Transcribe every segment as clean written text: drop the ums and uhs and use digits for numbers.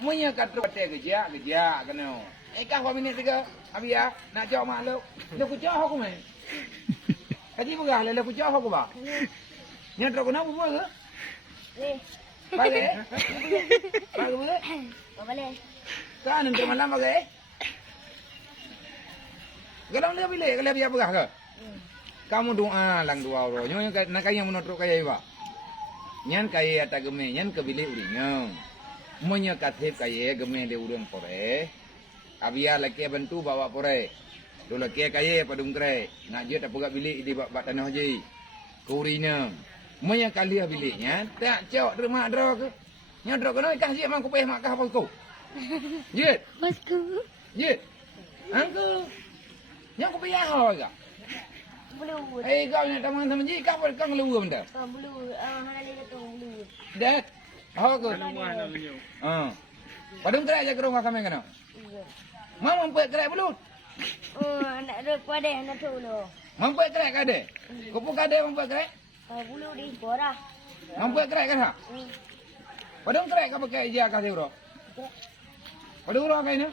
Munya kata kerja kena. Kah apa minit tiga? Abi ya, nak jauh mak lu. Lu ku jauh aku main. Kaji berah lu ku jauh aku ba. Nya teruk kena apa ke? Ni. Bagi. Bagi boleh? Tak boleh. Kan nanti malam bagi. Kalau dia pilih, kalau dia berah ke? Kamu doa lang doa orang. Nyo nak kaya menurut kaya iba. Nyan kaya ata geme, nyan kebilih urinya. Munya katip kaya geme de urang pore. Abia laki bantu bawa pore. Do laki kaya padung kre. Nak je tak pegak bilik di bak tanah haji. Kurinya. Munya kali biliknya tak cok derma dro ke. Nya dro kono ikan siap mang kupeh mak kah apa ko. Je. Bosku. Je. Angku. Nya kupeh ha ga. Bulu. Kau nak teman-teman ji kau kang lu benda. Bulu. Hana lagi tu bulu. Dat. Ho ko. Padung kre je ke rumah kami kana. Mau mampu kre belut. Nak duduk pada nak tu lo. Mampu kre kade. Kupu kade mampu kre. Bulu di borah. Mampu kre kan ha. Padung kre ka pakai ija ka bro. Padung ro ka ina.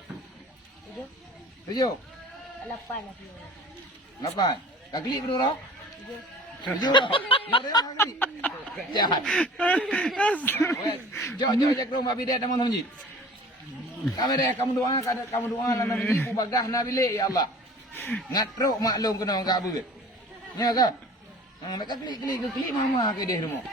Tujuh. Tujuh. 8 lagi. Lapan. Kagli padung ro. Tujuh. Tujuh. Ya dah kagli. Jahat. Jauh je ke rumah bidet teman-teman ji. Kamu doa lah nabi ibu bagah nabi le ya Allah. Ngatruk maklum kena enggak begitu. Ya kan? Mereka klik mama ke dia rumah.